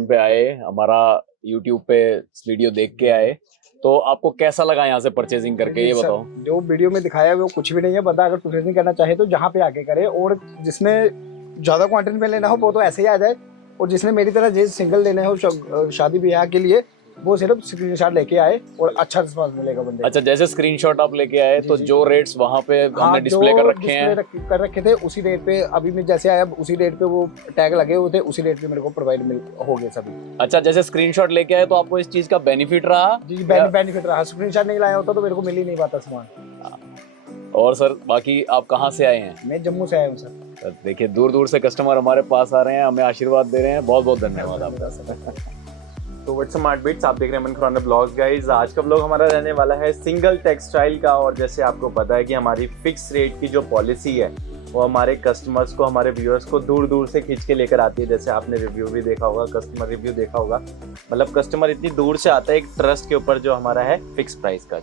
दुकान पे आए, हमारा यूट्यूब पे वीडियो देख के आए, तो आपको कैसा लगा यहाँ से परचेजिंग करके, ये बताओ। जो वीडियो में दिखाया है वो कुछ भी नहीं है, बता अगर परचेजिंग करना चाहे तो जहाँ पे आके करे, और जिसने ज्यादा क्वांटिटी में लेना हो वो तो ऐसे ही आ जाए, और जिसने मेरी तरह जे सिंगल लेने हो शादी ब्याह के लिए, वो सिर्फ स्क्रीनशॉट लेके आए और अच्छा रिस्पांस मिलेगा बंदे को। अच्छा, जैसे स्क्रीनशॉट आप लेके आए तो जी। जो रेट्स वहां पे हाँ, हमने डिस्प्ले कर रखे हैं, कर रखे थे उसी रेट पे अभी मैं जैसे आया उसी रेट पे वो टैग लगे हुए थे, उसी रेट पे मेरे को प्रोवाइड हो गए सभी। अच्छा, जैसे स्क्रीनशॉट लेके आए तो आपको इस चीज का बेनिफिट रहा? जी, बेनिफिट रहा। स्क्रीनशॉट नहीं लाया होता तो मेरे को मिल ही नहीं पाता सामान। और सर बाकी आप कहाँ से आए हैं? मैं जम्मू से आया हूँ सर। देखिए, दूर दूर से कस्टमर हमारे पास आ रहे हैं, हमें आशीर्वाद दे रहे हैं, बहुत बहुत धन्यवाद आपका सर। तो व्हाट्स स्मार्ट बिट्स, आप देख रहे हैं मन खुराना ब्लॉग्स गाइस। आज का ब्लॉग हमारा रहने वाला है सिंगल टेक्सटाइल का, और जैसे आपको पता है कि हमारी फिक्स रेट की जो पॉलिसी है वो हमारे कस्टमर्स को, हमारे व्यूअर्स को दूर दूर से खींच के लेकर आती है। जैसे आपने रिव्यू भी देखा होगा, कस्टमर रिव्यू देखा होगा, मतलब कस्टमर इतनी दूर से आता है एक ट्रस्ट के ऊपर जो हमारा है फिक्स प्राइस का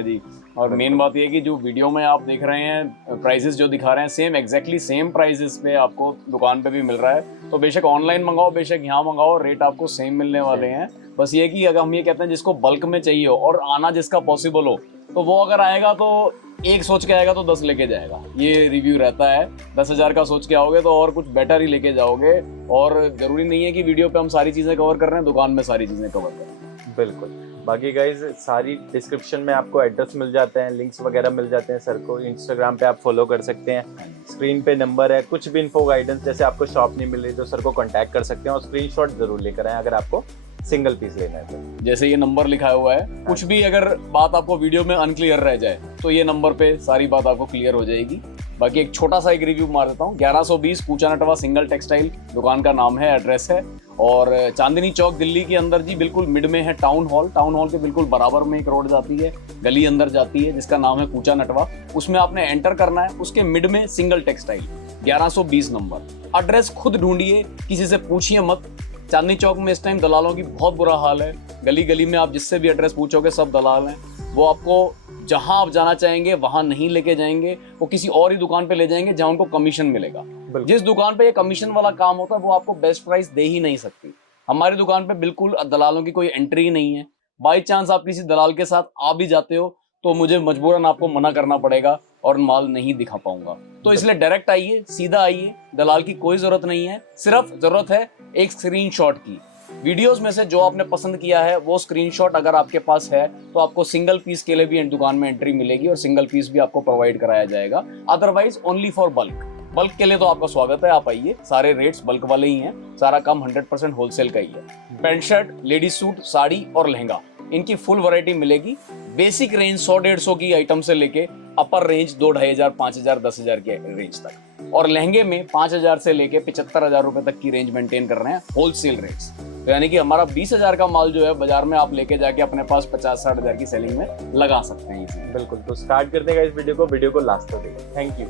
जी। और मेन बात ये है कि जो वीडियो में आप देख रहे हैं, प्राइसेस जो दिखा रहे हैं सेम एग्जैक्टली सेम प्राइसेस पे आपको दुकान पे भी मिल रहा है। तो बेशक ऑनलाइन मंगाओ, बेशक यहाँ मंगाओ, रेट आपको सेम मिलने वाले हैं। बस ये कि अगर हम ये कहते हैं जिसको बल्क में चाहिए हो और आना जिसका पॉसिबल हो, तो वो अगर आएगा तो एक सोच के आएगा तो 10 लेके जाएगा, ये रिव्यू रहता है। 10,000 का सोच के आओगे तो और कुछ बेटर ही लेके जाओगे। और जरूरी नहीं है कि वीडियो पे हम सारी चीजें कवर कर रहे हैं, दुकान में सारी चीजें कवर कर रहे हैं। बिल्कुल। बाकी गाइज सारी डिस्क्रिप्शन में आपको एड्रेस मिल जाते हैं, लिंक्स वगैरह मिल जाते हैं। सर को इंस्टाग्राम पे आप फॉलो कर सकते हैं, स्क्रीन पे नंबर है। कुछ भी इन्फो गाइडेंस, जैसे आपको शॉप नहीं मिल रही तो सर को कांटेक्ट कर सकते हैं, और स्क्रीनशॉट जरूर लेकर आएं अगर आपको सिंगल पीस लेना है तो। जैसे ये नंबर लिखा हुआ है, कुछ भी अगर बात आपको वीडियो में अनक्लियर रह जाए तो ये नंबर पे सारी बात आपको क्लियर हो जाएगी। बाकी एक छोटा सा एक रिव्यू मार देता हूँ। 1120 कूचा नटवा सिंगल टेक्सटाइल दुकान का नाम है, एड्रेस है। और चांदनी चौक दिल्ली के अंदर जी बिल्कुल मिड में है टाउन हॉल। टाउन हॉल के बिल्कुल बराबर में एक रोड जाती है, गली अंदर जाती है, जिसका नाम है कूचा नटवा। उसमें आपने एंटर करना है, उसके मिड में सिंगल टेक्सटाइल 1120 नंबर। एड्रेस खुद ढूंढिए, किसी से पूछिए मत। चांदनी चौक में इस टाइम दलालों की बहुत बुरा हाल है। गली गली में आप जिससे भी एड्रेस पूछोगे सब दलाल हैं। वो आपको जहां आप जाना चाहेंगे वहां नहीं लेके जाएंगे, वो किसी और ही दुकान पे ले जाएंगे जहां उनको कमीशन मिलेगा। जिस दुकान पे ये कमीशन वाला काम होता है वो आपको बेस्ट प्राइस दे ही नहीं सकती। हमारी दुकान पे बिल्कुल दलालों की कोई एंट्री ही नहीं है। बाई चांस आप किसी दलाल के साथ आ भी जाते हो तो मुझे मजबूरन आपको मना करना पड़ेगा और माल नहीं दिखा पाऊंगा। तो इसलिए डायरेक्ट आइए, सीधा आइए, दलाल की कोई जरूरत नहीं है। सिर्फ जरूरत है एक स्क्रीनशॉट की। वीडियोस में से जो आपने पसंद किया है वो स्क्रीनशॉट अगर आपके पास है तो आपको सिंगल पीस के लिए भी दुकान में एंट्री मिलेगी और सिंगल पीस भी आपको प्रोवाइड कराया जाएगा। Otherwise only for bulk. Bulk के लिए तो आपका स्वागत है, आप आइए। सारे रेट्स बल्क वाले ही हैं, सारा काम 100% होलसेल का ही है। Pant shirt, ladies suit, sari और लहंगा, इनकी फुल वैरायटी मिलेगी। बेसिक रेंज 100-150 की आइटम से लेके अपर रेंज 2-2,500, 5,000, 10,000 के रेंज तक। और लहंगे में 5,000 से लेके 75,000 रुपए तक की रेंज मेंटेन कर रहे हैं होलसेल रेट्स। तो यानी कि हमारा 20,000 का माल जो है बाजार में आप लेके जाके अपने पास 50-60,000 की सेलिंग में लगा सकते हैं। बिल्कुल। तो स्टार्ट करते हैं इस वीडियो को लास्ट तक देखिए। Thank you.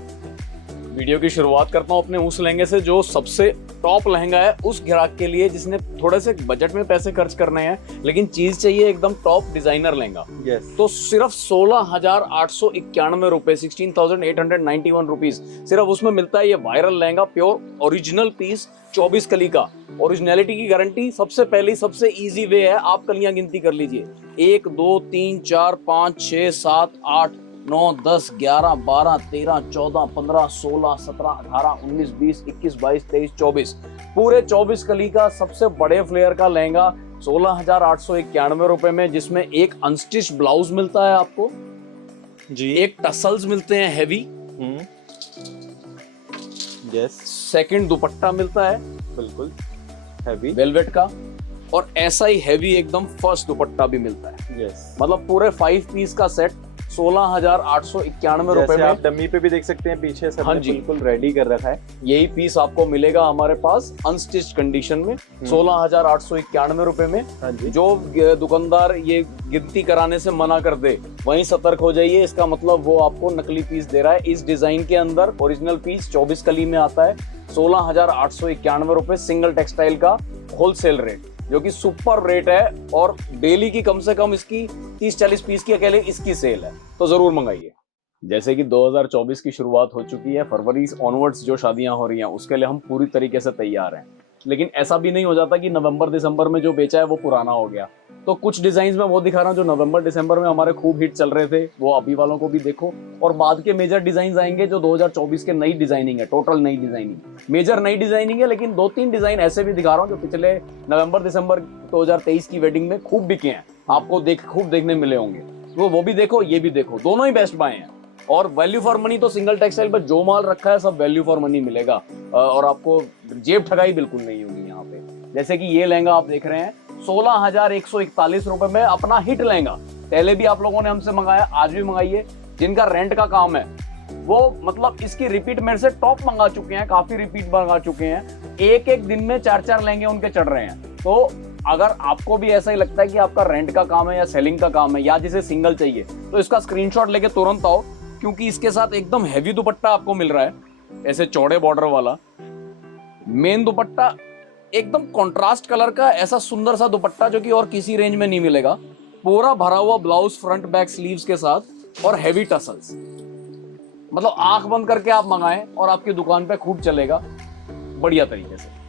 वीडियो की शुरुआत करता हूँ अपने उस लहंगे से जो सबसे टॉप लहंगा है उस ग्राहक के लिए जिसने थोड़े से बजट में पैसे खर्च करने हैं लेकिन चीज चाहिए एकदम टॉप डिजाइनर लहंगा। तो सिर्फ 16,891 रुपए, 16,891 रुपीज सिर्फ उसमें मिलता है ये वायरल लहंगा। प्योर ओरिजिनल पीस, 24 कली का। ओरिजिनलिटी की गारंटी। सबसे पहली सबसे इजी वे है, आप कलियां गिनती कर लीजिए। 1 2 3 4 5 6 7 8 9 10 11 12 13 14 15 16 17 18 19 20 21 22 23 24 पूरे 24 कली का सबसे बड़े फ्लेयर का लहंगा 16,891 रुपए में, जिसमें एक अनस्टिच ब्लाउज मिलता है आपको जी, एक टसल्स मिलते हैं हैवी, सेकंड दुपट्टा मिलता है बिल्कुल हैवी वेलवेट का, और ऐसा ही हैवी एकदम फर्स्ट दुपट्टा भी मिलता है। मतलब पूरे 5 पीस का सेट 16,891 रुपए में। आप डमी पे भी देख सकते हैं पीछे सब बिल्कुल रेडी कर रखा है। यही पीस आपको मिलेगा हमारे पास अनस्टिच्ड कंडीशन में 16,891 रुपए में। जो दुकानदार ये गिनती कराने से मना कर दे वहीं सतर्क हो जाइए, इसका मतलब वो आपको नकली पीस दे रहा है। इस डिजाइन के अंदर ओरिजिनल पीस 24 कली में आता है। 16,891 रुपए सिंगल टेक्सटाइल का होलसेल रेट, जो कि सुपर रेट है। और डेली की कम से कम इसकी 30-40 पीस की अकेले इसकी सेल है, तो जरूर मंगाइए। जैसे कि 2024 की शुरुआत हो चुकी है, फरवरी ऑनवर्ड्स जो शादियां हो रही हैं उसके लिए हम पूरी तरीके से तैयार हैं। लेकिन ऐसा भी नहीं हो जाता कि नवंबर दिसंबर में जो बेचा है वो पुराना हो गया। तो कुछ डिजाइन में वो दिखा रहा हूँ जो नवंबर दिसंबर में हमारे खूब हिट चल रहे थे, वो अभी वालों को भी देखो। और बाद के मेजर डिजाइन आएंगे जो 2024 के नई डिजाइनिंग है, टोटल नई डिजाइनिंग, मेजर नई डिजाइनिंग है। लेकिन 2-3 डिजाइन ऐसे भी दिखा रहा हूँ जो पिछले नवंबर दिसंबर 2023 की वेडिंग में खूब बिके हैं, आपको खूब देखने मिले होंगे। तो वो भी देखो, ये भी देखो, दोनों ही बेस्ट बाय हैं। और वैल्यू फॉर मनी तो सिंगल टेक्सटाइल पर जो माल रखा है सब वैल्यू फॉर मनी मिलेगा, और आपको जेब ठगाई बिल्कुल नहीं होगी यहाँ पे। जैसे कि ये लहंगा आप देख रहे हैं 16,141 रुपए में, अपना हिट लहंगा। पहले भी आप लोगों ने हमसे मंगाया, आज भी मंगाइए। जिनका रेंट का काम है वो मतलब इसकी रिपीट मेरे से टॉप मंगा चुके हैं, काफी रिपीट मंगा चुके हैं। एक एक दिन में 4-4 लहंगे उनके चढ़ रहे हैं। तो अगर आपको भी ऐसा ही लगता है कि आपका रेंट का काम है या सेलिंग का काम है या जिसे सिंगल चाहिए, तो इसका स्क्रीनशॉट लेके तुरंत आओ, क्योंकि इसके साथ एकदम हैवी दुपट्टा आपको मिल रहा है, ऐसे चौड़े बॉर्डर वाला मेन दुपट्टा, एकदम कंट्रास्ट कलर का ऐसा सुंदर सा दुपट्टा जो कि और किसी रेंज में नहीं मिलेगा। पूरा भरा हुआ ब्लाउज फ्रंट बैक स्लीव्स के साथ और हैवी टसल्स, मतलब आंख बंद करके आप मंगाएं और आपकी दुकान पे खूब चलेगा बढ़िया तरीके से।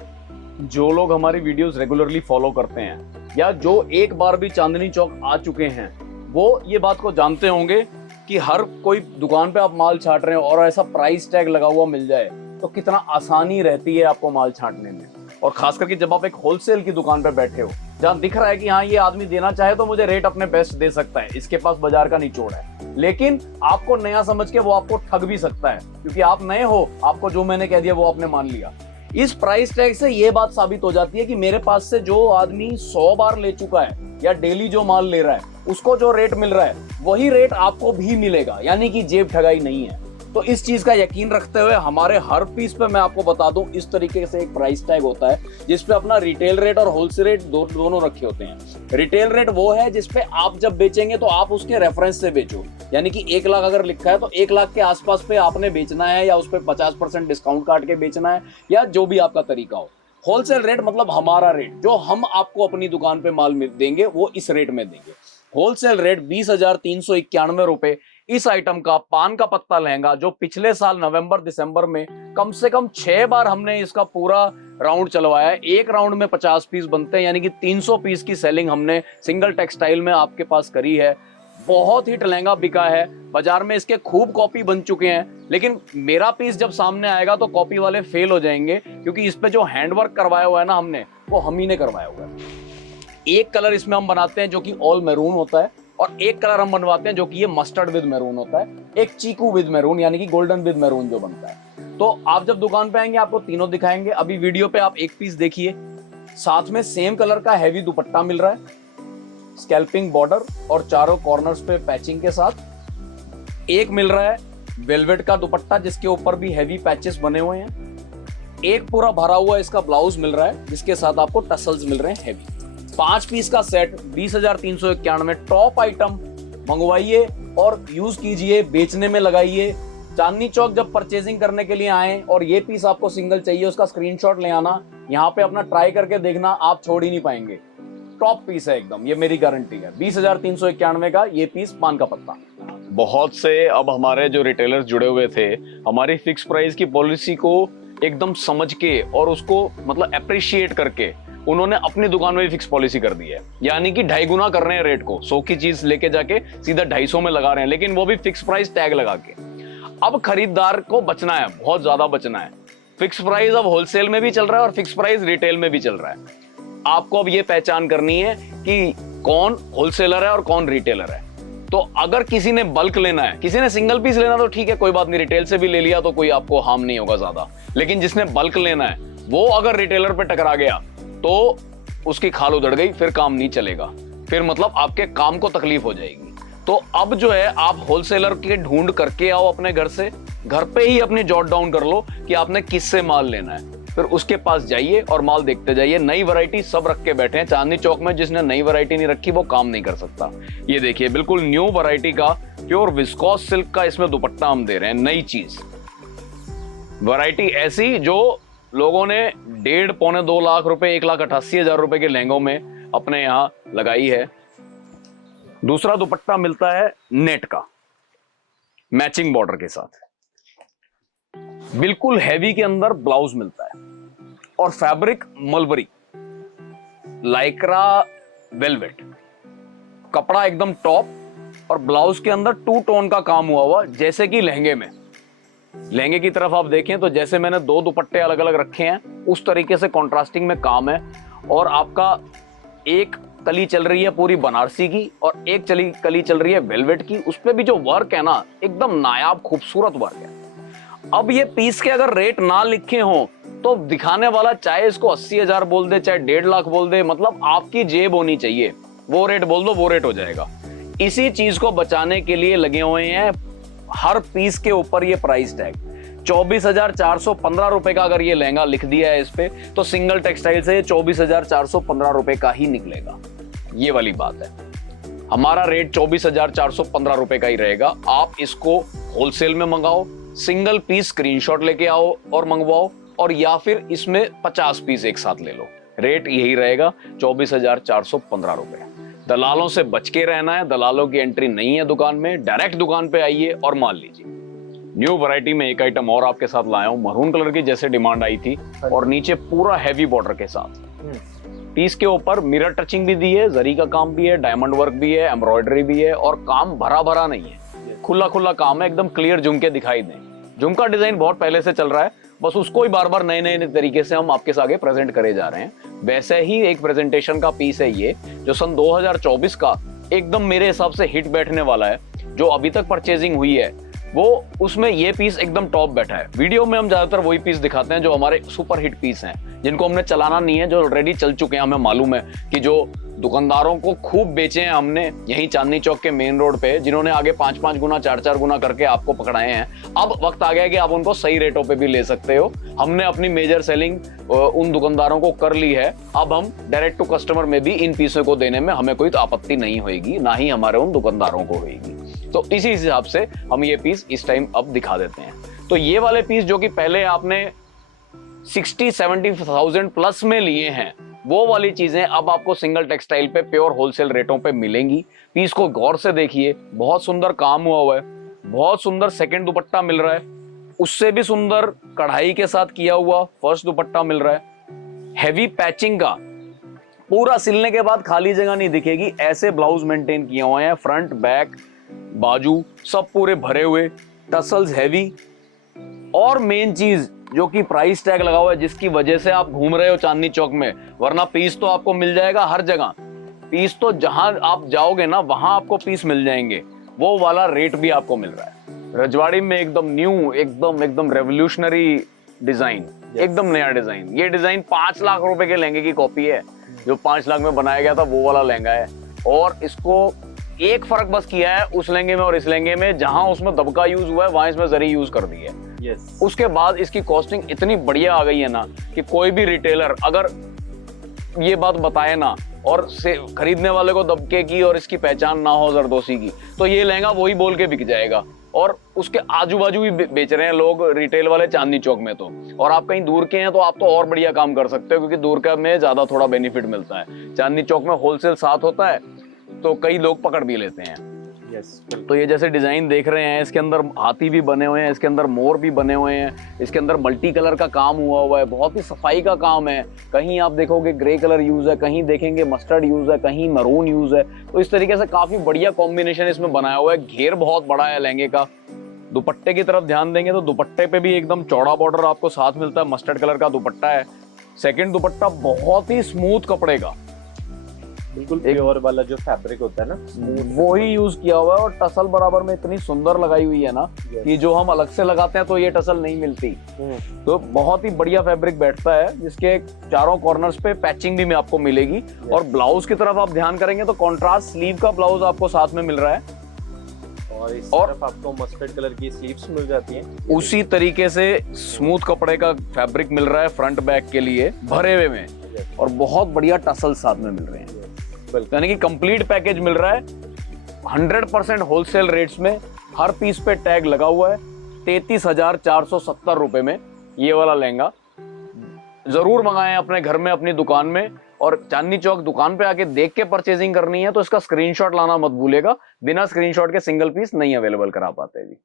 जो लोग हमारी वीडियोस रेगुलरली फॉलो करते हैं या जो एक बार भी चांदनी चौक आ चुके हैं, वो ये बात को जानते होंगे कि हर कोई दुकान पे आप माल छाट रहे हो और ऐसा प्राइस टैग लगा हुआ मिल जाए तो कितना आसानी रहती है आपको माल छाटने में। और खास करके जब आप एक होलसेल की दुकान पे बैठे हो, जहां दिख रहा है कि हाँ ये आदमी देना चाहे तो मुझे रेट अपने बेस्ट दे सकता है, इसके पास बाजार का निचोड़ है, लेकिन आपको नया समझ के वो आपको ठग भी सकता है, क्योंकि आप नए हो, आपको जो मैंने कह दिया वो आपने मान लिया। इस प्राइस टैग से ये बात साबित हो जाती है कि मेरे पास से जो आदमी 100 बार ले चुका है या डेली जो माल ले रहा है, उसको जो रेट मिल रहा है वही रेट आपको भी मिलेगा, यानी कि जेब ठगाई नहीं है। तो इस चीज का यकीन रखते हुए हमारे हर पीस पे मैं आपको बता दूं, इस तरीके से एक प्राइस टैग होता है जिसपे अपना रिटेल रेट और होलसेल रेट दोनों रखे होते हैं। रिटेल रेट वो है जिसपे आप जब बेचेंगे तो आप उसके रेफरेंस से बेचो, यानी कि 1 लाख अगर लिखा है तो 1 लाख के आसपास पे आपने बेचना है, या उस पर 50% डिस्काउंट काट के बेचना है, या जो भी आपका तरीका हो। होलसेल रेट मतलब हमारा रेट, जो हम आपको अपनी दुकान पे माल देंगे वो इस रेट में देंगे। होलसेल रेट 20,391 रुपए। इस आइटम का पान का पत्ता लहंगा जो पिछले साल नवंबर दिसंबर में कम से कम 6 बार हमने इसका पूरा राउंड चलवाया है, एक राउंड में 50 पीस बनते हैं, यानी कि 300 पीस की सेलिंग हमने सिंगल टेक्सटाइल में आपके पास करी है। बहुत हिट लहंगा बिका है, बाजार में इसके खूब कॉपी बन चुके हैं, लेकिन मेरा पीस जब सामने आएगा तो कॉपी वाले फेल हो जाएंगे, क्योंकि इस पे जो हैंडवर्क करवाया हुआ है ना हमने, वो हम ही ने करवाया हुआ है। एक कलर इसमें हम बनाते हैं जो कि ऑल मैरून होता है, और एक कलर हम बनवाते हैं जो कि ये मस्टर्ड विद मैरून होता है, एक चीकू विद मैरून यानी कि गोल्डन विद मैरून जो बनता है। तो आप जब दुकान पे आएंगे आपको तीनों दिखाएंगे। अभी वीडियो पे आप एक पीस देखिए, साथ में सेम कलर का हैवी दुपट्टा मिल रहा है, स्कैल्पिंग बॉर्डर और चारों कॉर्नर्स पे पैचिंग के साथ। एक मिल रहा है वेलवेट का दुपट्टा जिसके ऊपर भी हैवी पैचेस बने हुए हैं। एक पूरा भरा हुआ इसका ब्लाउज मिल रहा है जिसके साथ आपको टसल्स मिल रहे हैं हैवी। 5 पीस का सेट 20,391 टॉप आइटम। मंगवाइए और यूज कीजिए, बेचने में लगाइए। चांदनी चौक जब परचेजिंग करने के लिए आए और ये पीस आपको सिंगल चाहिए, उसका स्क्रीनशॉट ले आना, यहाँ पे अपना ट्राई करके देखना, आप छोड़ ही नहीं पाएंगे। टॉप पीस है एकदम, ये मेरी गारंटी है। 20,391 का ये पीस पान का पत्ता। बहुत से अब हमारे जो रिटेलर्स जुड़े हुए थे, हमारी फिक्स प्राइस की पॉलिसी को एकदम समझ के और उसको मतलब अप्रिशिएट करके उन्होंने अपनी दुकान में भी फिक्स पॉलिसी कर दी है, यानी कि 2.5 गुना कर रहे हैं रेट को। 100 की चीज लेके जाके सीधा 250 में लगा रहे हैं, लेकिन वो भी फिक्स प्राइस टैग लगा के। अब खरीदार को बचना है, बहुत ज्यादा बचना है। फिक्स प्राइस अब होलसेल में भी चल रहा है और फिक्स प्राइस रिटेल में भी चल रहा है। आपको अब ये पहचान करनी है कि कौन होलसेलर है और कौन रिटेलर है। तो अगर किसी ने बल्क लेना है, किसी ने सिंगल पीस लेना, तो ठीक है, कोई बात नहीं, रिटेल से भी ले लिया तो कोई आपको हार्म नहीं होगा ज्यादा। लेकिन जिसने बल्क लेना है वो अगर रिटेलर पे टकरा गया तो उसकी खाल उधड़ गई, फिर काम नहीं चलेगा, फिर मतलब आपके काम को तकलीफ हो जाएगी। तो अब जो है आप होलसेलर के ढूंढ करके आओ अपने घर से, घर पे ही अपनी जॉट डाउन कर लो कि आपने किससे माल लेना है, फिर उसके पास जाइए और माल देखते जाइए। नई वैरायटी सब रख के बैठे हैं चांदनी चौक में, जिसने नई वैरायटी नहीं रखी वो काम नहीं कर सकता। ये देखिए बिल्कुल न्यू वैरायटी का प्योर विस्कोस सिल्क का इसमें दुपट्टा हम दे रहे हैं, नई चीज, वैरायटी ऐसी जो लोगों ने 1.5-2 लाख रुपए, 1,88,000 रुपए के लहंगों में अपने यहां लगाई है। दूसरा दुपट्टा मिलता है नेट का, मैचिंग बॉर्डर के साथ, बिल्कुल हैवी के अंदर ब्लाउज मिलता है। और फैब्रिक मलबरी, लाइक्रा वेलवेट, कपड़ा एकदम टॉप, और ब्लाउज के अंदर 2 टोन का काम हुआ जैसे कि लहंगे में। लहंगे की तरफ आप देखें तो जैसे मैंने 2 दुपट्टे अलग अलग रखे हैं उस तरीके से कॉन्ट्रास्टिंग में काम है। और आपका एक कली चल रही है पूरी बनारसी की और एक कली चल रही है वेलवेट की। उस पे भी जो वर्क है ना, एकदम नायाब खूबसूरत वर्क है। अब ये पीस के अगर रेट ना लिखे हो तो दिखाने वाला चाहे इसको 80,000 बोल दे, चाहे 1.5 लाख बोल दे, मतलब आपकी जेब होनी चाहिए। वो रेट बोल दो, वो रेट हो जाएगा। इसी चीज को बचाने के लिए लगे हुए हैं हर पीस के ऊपर ये प्राइस टैग। 24,415 रुपए का अगर ये लहंगा लिख दिया है इस पे, तो सिंगल टेक्सटाइल से 24,415 रुपए का ही निकलेगा। ये वाली बात है। हमारा रेट 24,415 रुपए का ही रहेगा। आप इसको होलसेल में मंगाओ, सिंगल पीस स्क्रीनशॉट लेके आओ और मंगवाओ, और या फिर इसमें 50 पीस एक साथ ले लो। रेट यही रहेगा 24,415 रुपए। दलालों से बच के रहना है, दलालों की एंट्री नहीं है दुकान में। डायरेक्ट दुकान पे आइए और माल लीजिए। न्यू वैरायटी में एक आइटम और आपके साथ लाया हूं, मरून कलर की जैसे डिमांड आई थी, और नीचे पूरा हैवी बॉर्डर के साथ। पीस के ऊपर मिरर टचिंग भी दी है, जरी का काम भी है, डायमंड वर्क भी है, एम्ब्रॉयडरी भी है, और काम भरा भरा नहीं है, खुला खुला काम है, एकदम क्लियर झुमके दिखाई दें। झुमका डिजाइन बहुत पहले से चल रहा है, बस उसको ही बार बार नए नए तरीके से हम आपके आगे प्रेजेंट करे जा रहे हैं। वैसे ही एक प्रेजेंटेशन का पीस है ये, जो सन 2024 का एकदम मेरे हिसाब से हिट बैठने वाला है। जो अभी तक परचेजिंग हुई है वो उसमें ये पीस एकदम टॉप बैठा है। वीडियो में हम ज्यादातर वही पीस दिखाते हैं जो हमारे सुपर हिट पीस हैं, जिनको हमने चलाना नहीं है, जो ऑलरेडी चल चुके हैं। हमें मालूम है कि जो दुकानदारों को खूब बेचे हैं हमने यहीं चांदनी चौक के मेन रोड पे, जिन्होंने आगे 5-5 गुना 4-4 गुना करके आपको पकड़ाए हैं। अब वक्त आ गया कि आप उनको सही रेटों पे भी ले सकते हो। हमने अपनी मेजर सेलिंग उन दुकानदारों को कर ली है। अब हम डायरेक्ट टू कस्टमर में भी इन पीसों को देने में हमें कोई तो आपत्ति नहीं होगी, ना ही हमारे उन दुकानदारों को होगी। तो इसी हिसाब से हम ये पीस इस टाइम अब दिखा देते हैं। तो ये वाले पीस जो कि पहले आपने 60-70,000 प्लस में लिए हैं, वो वाली चीजें अब आपको सिंगल टेक्सटाइल पे प्योर होलसेल रेटों पे मिलेंगी। पीस को गौर से देखिए, बहुत सुंदर काम हुआ है, बहुत सुंदर सेकंड दुपट्टा मिल रहा है, उससे भी सुंदर कढ़ाई के साथ किया हुआ फर्स्ट दुपट्टा मिल रहा है। हैवी पैचिंग का, पूरा सिलने के बाद खाली जगह नहीं दिखेगी, ऐसे ब्लाउज मेंटेन किए हुए हैं, फ्रंट बैक बाजू सब पूरे भरे हुए, टसल्स हैवी, और मेन चीज जो कि प्राइस टैग लगा हुआ है, जिसकी वजह से आप घूम रहे हो चांदनी चौक में, वरना पीस तो आपको मिल जाएगा हर जगह। पीस तो जहां आप जाओगे ना वहां आपको पीस मिल जाएंगे, वो वाला रेट भी आपको मिल रहा है। रजवाड़ी में एकदम न्यू, एकदम रेवोल्यूशनरी डिजाइन, एकदम नया डिजाइन। ये डिजाइन 5 लाख रुपए के लहंगे की कॉपी है, जो 5 लाख में बनाया गया था वो वाला लहंगा है। और इसको एक फर्क बस किया है उस लहंगे में और इस लहंगे में, जहां उसमें दबका यूज हुआ है वहां इसमें जरी यूज कर दी है। उसके बाद इसकी कॉस्टिंग इतनी बढ़िया आ गई है ना कि कोई भी रिटेलर अगर ये बात बताए ना और से खरीदने वाले को दबके की और इसकी पहचान ना हो जरदोसी की, तो ये लहंगा वही बोल के बिक जाएगा। और उसके आजू बाजू भी बेच रहे हैं लोग, रिटेल वाले चांदनी चौक में तो। और आप कहीं दूर के हैं तो आप तो और बढ़िया काम कर सकते हो, क्योंकि दूर का में ज्यादा थोड़ा बेनिफिट मिलता है। चांदनी चौक में होलसेल साथ होता है तो कई लोग पकड़ भी लेते हैं। तो ये जैसे डिजाइन देख रहे हैं, इसके अंदर हाथी भी बने हुए हैं, इसके अंदर मोर भी बने हुए हैं, इसके अंदर मल्टी कलर का काम हुआ है, बहुत ही सफाई का काम है। कहीं आप देखोगे ग्रे कलर यूज है, कहीं देखेंगे मस्टर्ड यूज है, कहीं मरून यूज है। तो इस तरीके से काफी बढ़िया कॉम्बिनेशन इसमें बनाया हुआ है। घेर बहुत बड़ा है लहंगे का। दुपट्टे की तरफ ध्यान देंगे तो दुपट्टे पे भी एकदम चौड़ा बॉर्डर आपको साथ मिलता है, मस्टर्ड कलर का दुपट्टा है। सेकंड दुपट्टा बहुत ही स्मूथ कपड़े का, बिल्कुल प्योर वाला जो फैब्रिक होता है ना, वो ही यूज किया हुआ है। और टसल बराबर में इतनी सुंदर लगाई हुई है ना कि जो हम अलग से लगाते हैं तो ये टसल नहीं मिलती। तो बहुत ही बढ़िया फैब्रिक बैठता है, जिसके चारों कॉर्नर्स पे पैचिंग भी में आपको मिलेगी। और ब्लाउज की तरफ आप ध्यान करेंगे तो कॉन्ट्रास्ट स्लीव का ब्लाउज आपको साथ में मिल रहा है, और इस तरफ आपको मस्टर्ड कलर की स्लीव्स मिल जाती हैं। उसी तरीके से स्मूथ कपड़े का फैब्रिक मिल रहा है फ्रंट बैक के लिए भरे हुए में, और बहुत बढ़िया टसल साथ में मिल रहे हैं। यानी कि कंप्लीट पैकेज मिल रहा है 100% होलसेल रेट्स में। हर पीस पे टैग लगा हुआ है। 33,470 रुपए में ये वाला लहंगा जरूर मंगाएं अपने घर में, अपनी दुकान में। और चांदनी चौक दुकान पे आके देख के परचेजिंग करनी है तो इसका स्क्रीनशॉट लाना मत भूलेगा। बिना स्क्रीनशॉट के सिंगल पीस नहीं अवेलेबल करा पाते जी।